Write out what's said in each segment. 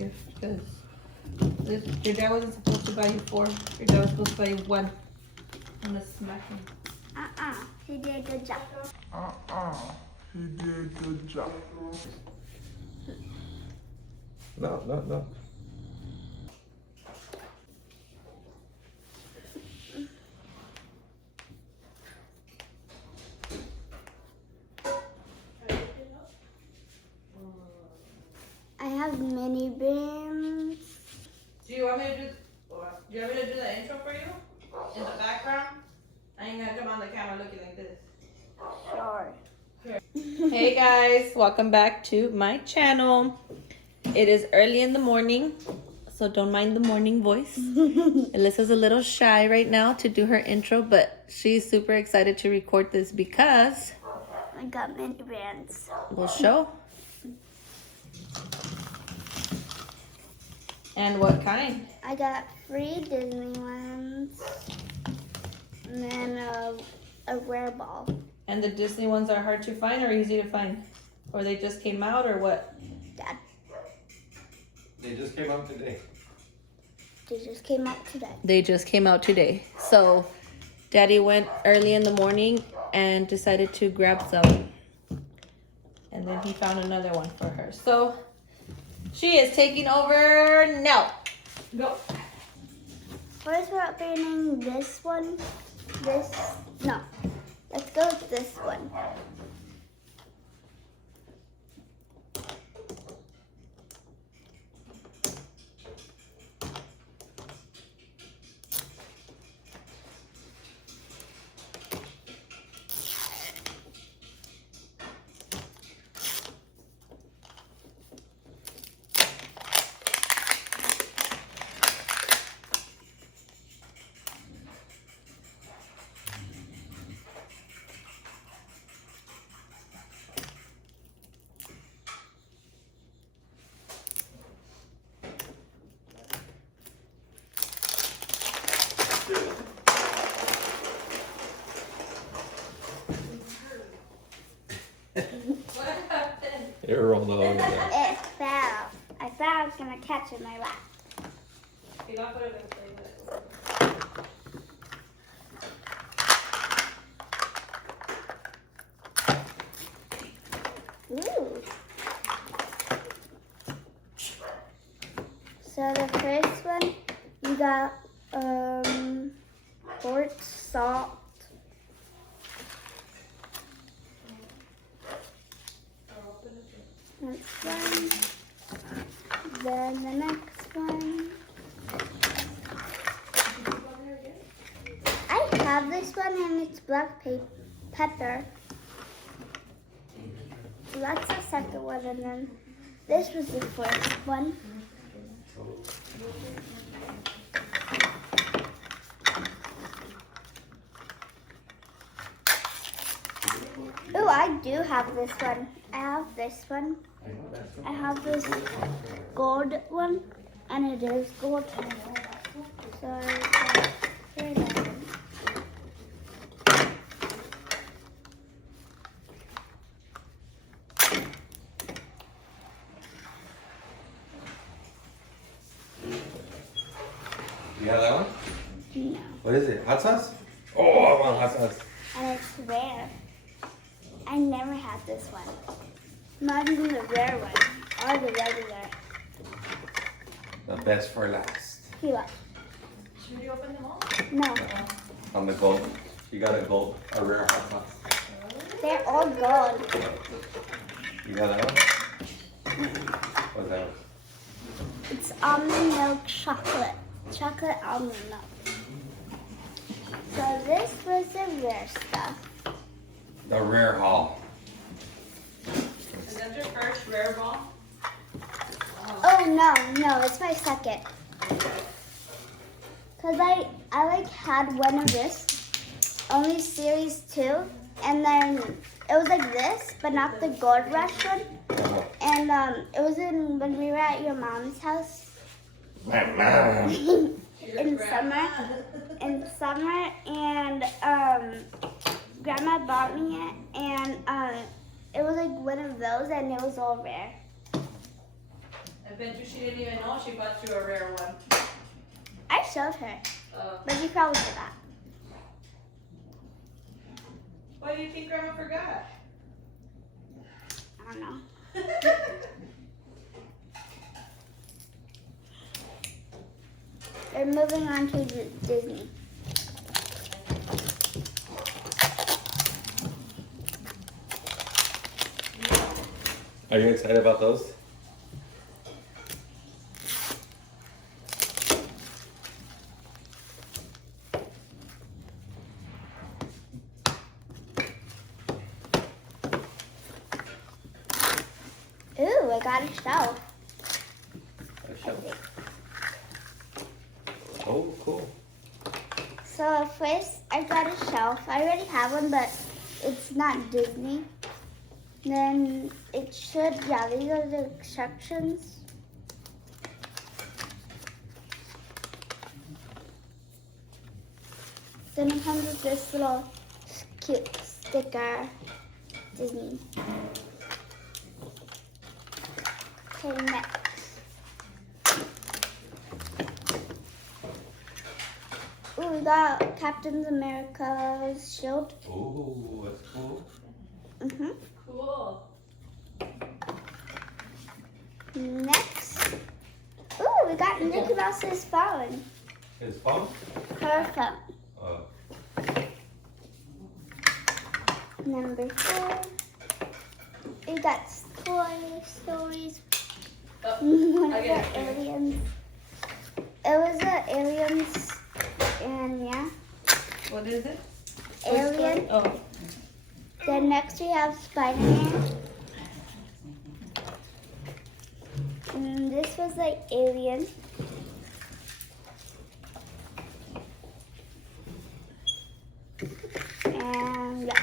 Because your dad wasn't supposed to buy you 4. Your dad was supposed to buy you 1. I'm gonna smack him. He did a good job. He did a good job. No. I have mini beans. Do you want me to do the intro for you? In the background? I ain't gonna come on the camera looking like this. Sure. Hey guys, welcome back to my channel. It is early in the morning, so don't mind the morning voice. Alyssa's a little shy right now to do her intro, but she's super excited to record this because I got mini beans. we'll show. And what kind? I got 3 Disney ones. And then a rare ball. And the Disney ones are hard to find or easy to find? Or they just came out or what? Dad, They just came out today. they just came out today. They just came out today. So Daddy went early in the morning and decided to grab some. And then he found another one for her. So she is taking over now. Go. First we're opening this one. No. Let's go with this one. What happened? It rolled over there. It fell. I thought I was gonna catch it in my lap. You gotta put it in the Ooh. So the first one, you got port salt. Next one. Then the next one. I have this one and it's black pepper. So that's the second one, and then this was the first one. Oh, I do have this one. I have this one. I have this gold one, and it is gold. So, here it is. You have that one? No. What is it? Hot sauce? Oh, I want hot sauce. And it's rare. I never had this one. Not even the rare one, or the regular. The best for last. Here, look. Should we open them all? No, On the gold. You got a rare hot sauce. they're all gold. You got that one? What's that one? It's almond milk chocolate. Chocolate almond milk. So this was the rare stuff. The rare haul. Is that your first rare ball? Oh no, it's my second. Cause I like had one of this, only series 2, and then it was like this, but not the gold rush one. And it was when we were at your mom's house in summer, and Grandma bought me it, and it was like one of those, and it was all rare. I bet you she didn't even know she bought you a rare one. I showed her, but she probably forgot. Why do you think Grandma forgot? I don't know. They're moving on to Disney. Are you excited about those? Ooh, I got a shelf. A shelf. Oh, cool. So first I got a shelf. I already have one, but it's not Disney. Then it should, yeah, these are the instructions. Then it comes with this little cute sticker, Disney. Okay, next. Ooh, we got Captain America's shield. Oh, that's cool. Mm-hmm. Cool. Next. Ooh, we got Mickey Mouse's phone. His phone? Her phone. Oh. Number 4. We got Toy Stories. One of I get the it. aliens. It was the aliens, and yeah, What is it? alien. Oh. Then next we have Spider-Man. And this was like alien. And yeah.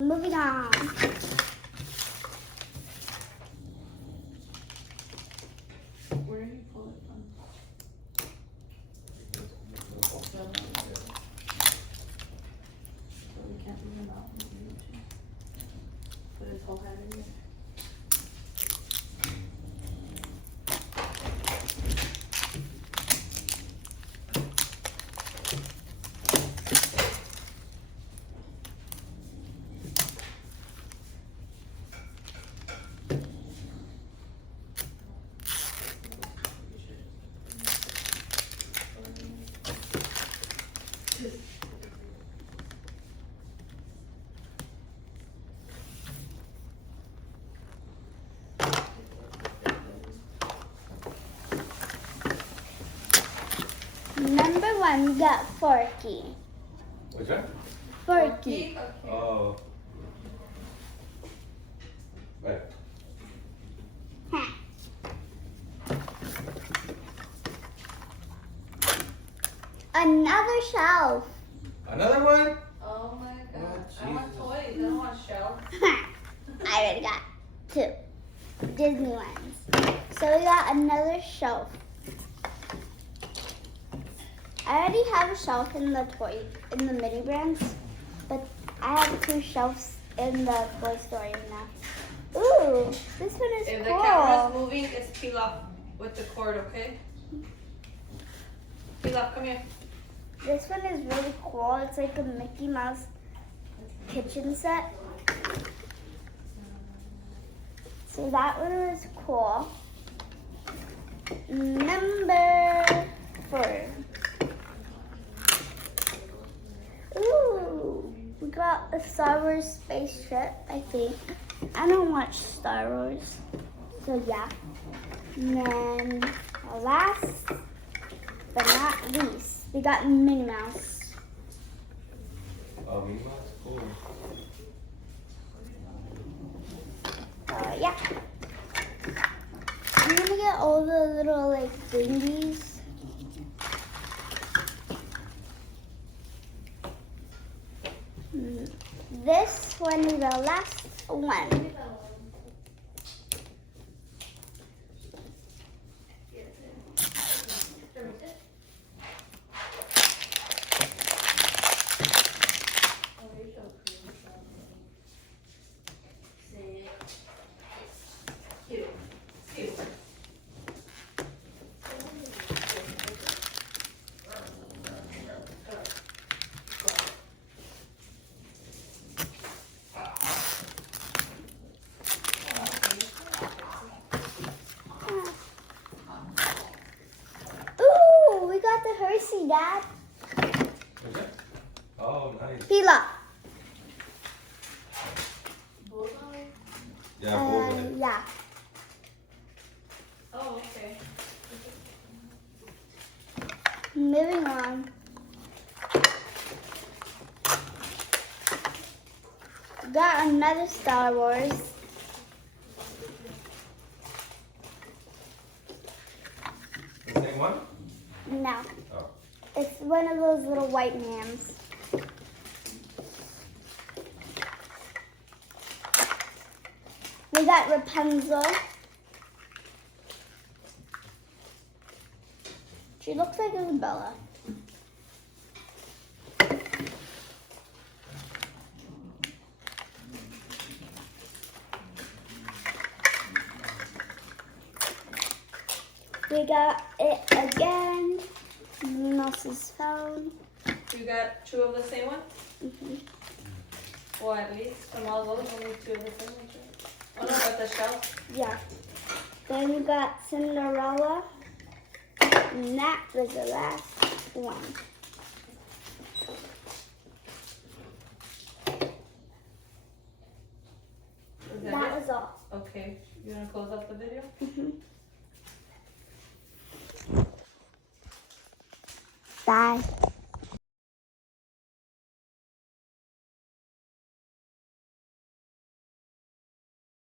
Moving on. Where did you pull it from? So we can't move him out. Put his whole head in there. Number 1, we got Forky. What's that? Forky. Oh. Right. Huh. Another shelf. Another one? Oh my god. Oh, I want Jesus. toys. I don't want shells. I already got 2 Disney ones. So we got another shelf. I already have a shelf in the mini brands, but I have 2 shelves in the Toy Story now. Ooh, this one is If the cool. camera's moving, it's peel off with the cord, okay? Peel off, come here. This one is really cool. It's like a Mickey Mouse kitchen set. So that one was cool. Number 4. Ooh, we got a Star Wars spaceship, I think. I don't watch Star Wars, so yeah. And then last but not least, we got Minnie Mouse. Oh, Minnie Mouse, cool. Yeah. I'm gonna get all the little like thingies. This one is the last one. Yeah, open it. Yeah. Oh, okay. Moving on. Got another Star Wars. The same one? No. Oh. It's one of those little white mans. We got Rapunzel. She looks like Isabella. We got it again. Mouse's phone. You got 2 of the same one? Mm-hmm. Or at least from all those, only 2 of the same ones, right? Oh no, but the shelf. Yeah. Then we got Cinderella. And that was the last one. Is That it? was all. Okay. You wanna close up the video? Mm-hmm. Bye.